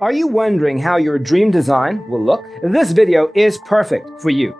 Are you wondering how your dream design will look? This video is perfect for you.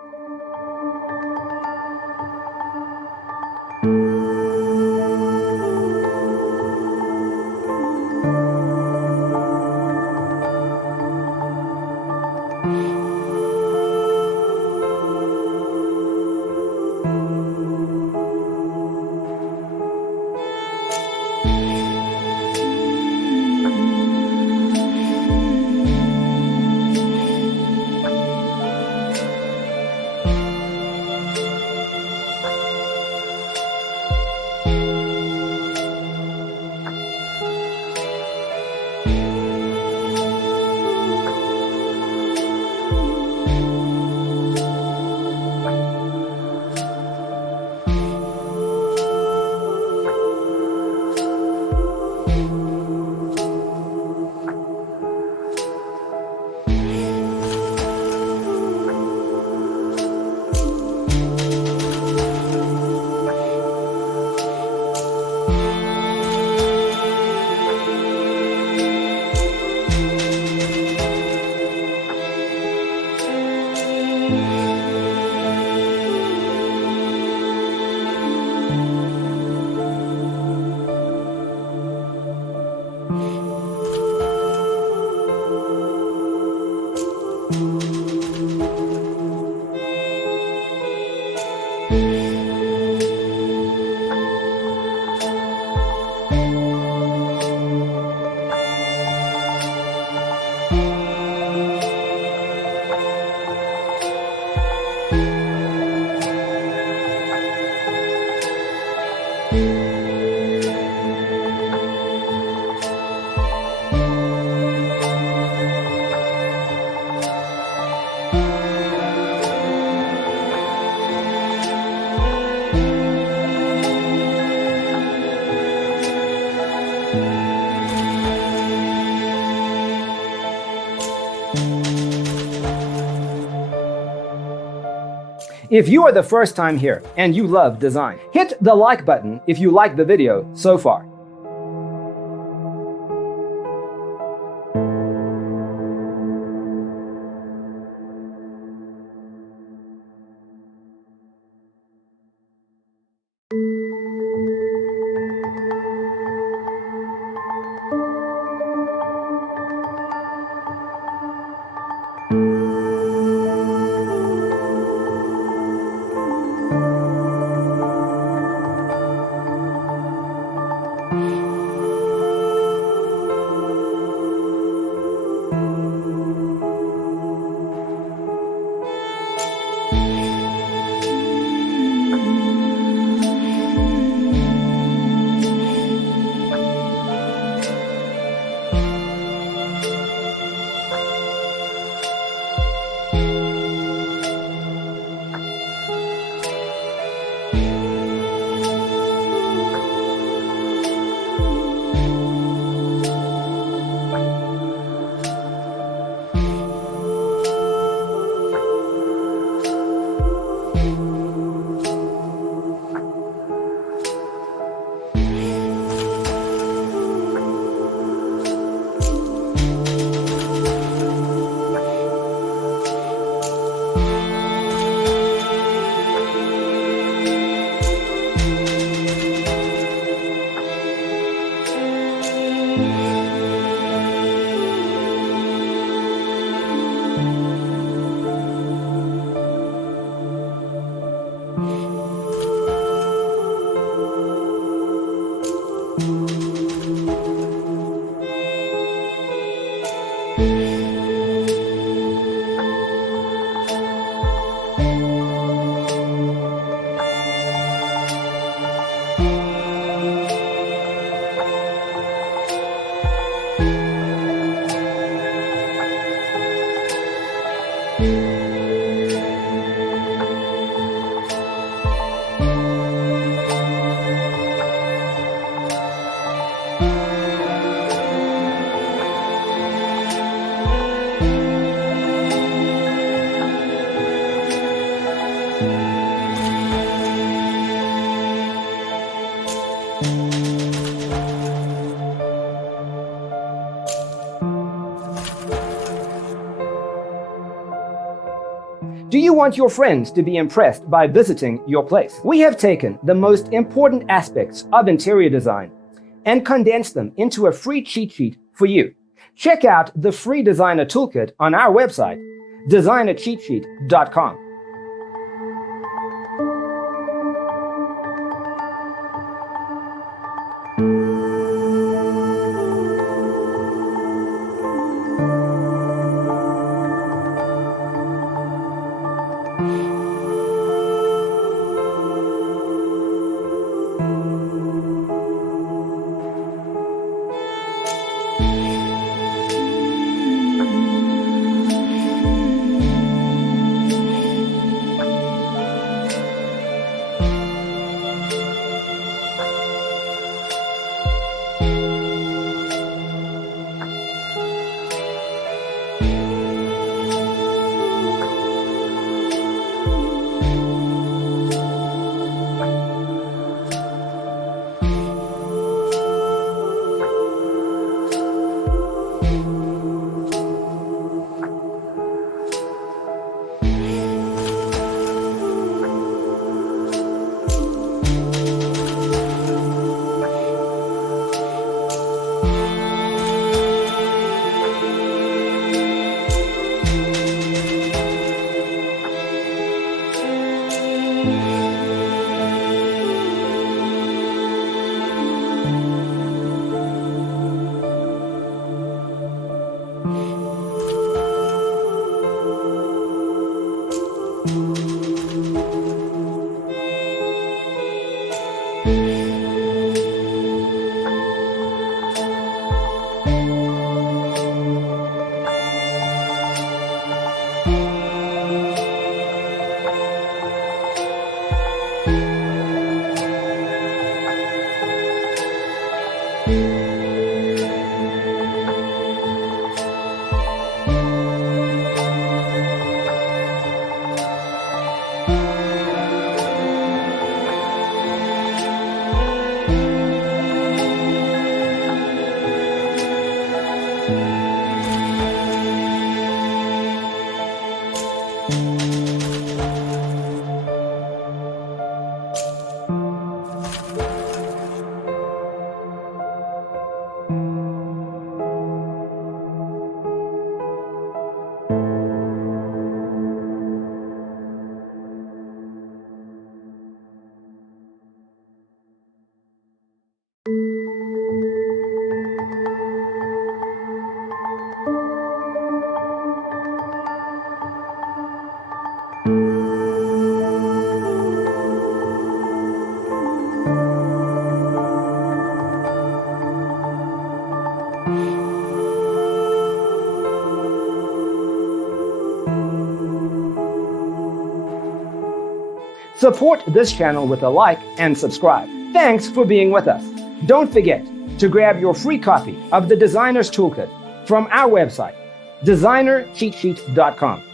If you are the first time here and you love design, hit the like button if you like the video so far. Do you want your friends to be impressed by visiting your place? We have taken the most important aspects of interior design and condensed them into a free cheat sheet for you. Check out the free designer toolkit on our website, designercheatsheet.com. Support this channel with a like and subscribe. Thanks for being with us. Don't forget to grab your free copy of the Designer's Toolkit from our website, designercheatsheet.com.